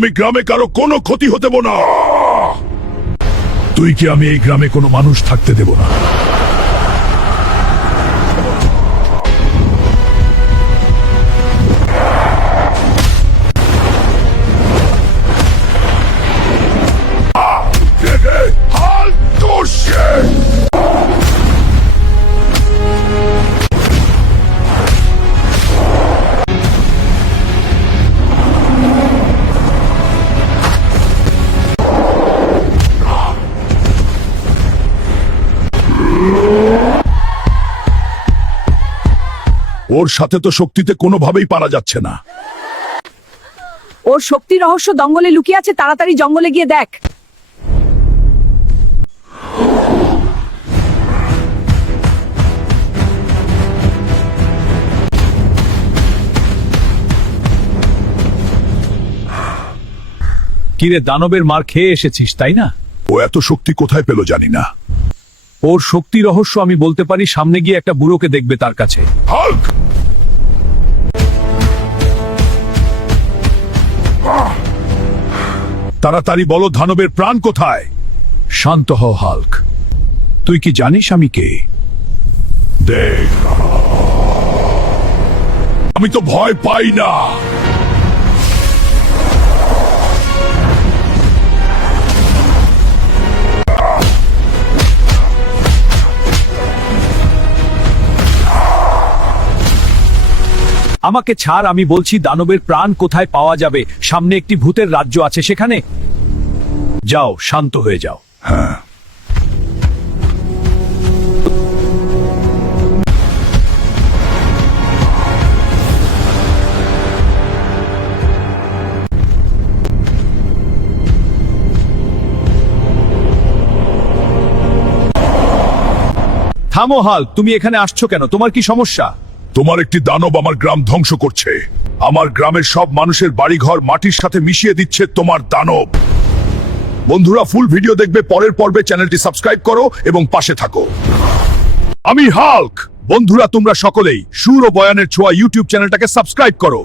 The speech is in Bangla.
আমি গ্রামে কারো কোনো ক্ষতি হতে দেব না। তুই কি আমি এই গ্রামে কোনো মানুষ থাকতে দেব না। ওর সাথে তো শক্তিতে কোনোভাবেই পারা যাচ্ছে না। ওর শক্তি রহস্য জঙ্গলে লুকিয়ে আছে, তাড়াতাড়ি জঙ্গলে গিয়ে দেখ। কিরে, দানবের মার খেয়ে এসেছিস তাই না? ও এত শক্তি কোথায় পেল জানি না। ওর শক্তি রহস্য আমি বলতে পারি, সামনে গিয়ে একটা বুড়োকে দেখবে তার কাছে। হাল্ক! তাড়াতাড়ি বলো দানবের প্রাণ কোথায়। শান্ত হ হাল্ক, তুই কি জানিস আমি কে? দেখ, আমি তো ভয় পাই না। আমাকে ছাড়, আমি বলছি দানবের প্রাণ কোথায় পাওয়া যাবে। সামনে একটি ভূতের রাজ্য আছে, সেখানে যাও, শান্ত হয়ে যাও। হ্যাঁ, থামো হাল্ক, তুমি এখানে আসছো কেন? তোমার কি সমস্যা? তোমার একটি দানব আমার গ্রাম ধ্বংস করছে। আমার গ্রামের সব মানুষের বাড়িঘর মাটির সাথে মিশিয়ে দিচ্ছে তোমার দানব। বন্ধুরা, ফুল ভিডিও দেখবে পরের পর্বে। চ্যানেলটি সাবস্ক্রাইব করো এবং পাশে থাকো। আমি হাল্ক। বন্ধুরা, তোমরা সকলেই সুর ও বয়ানের ছোঁয়া ইউটিউব চ্যানেলটাকে সাবস্ক্রাইব করো।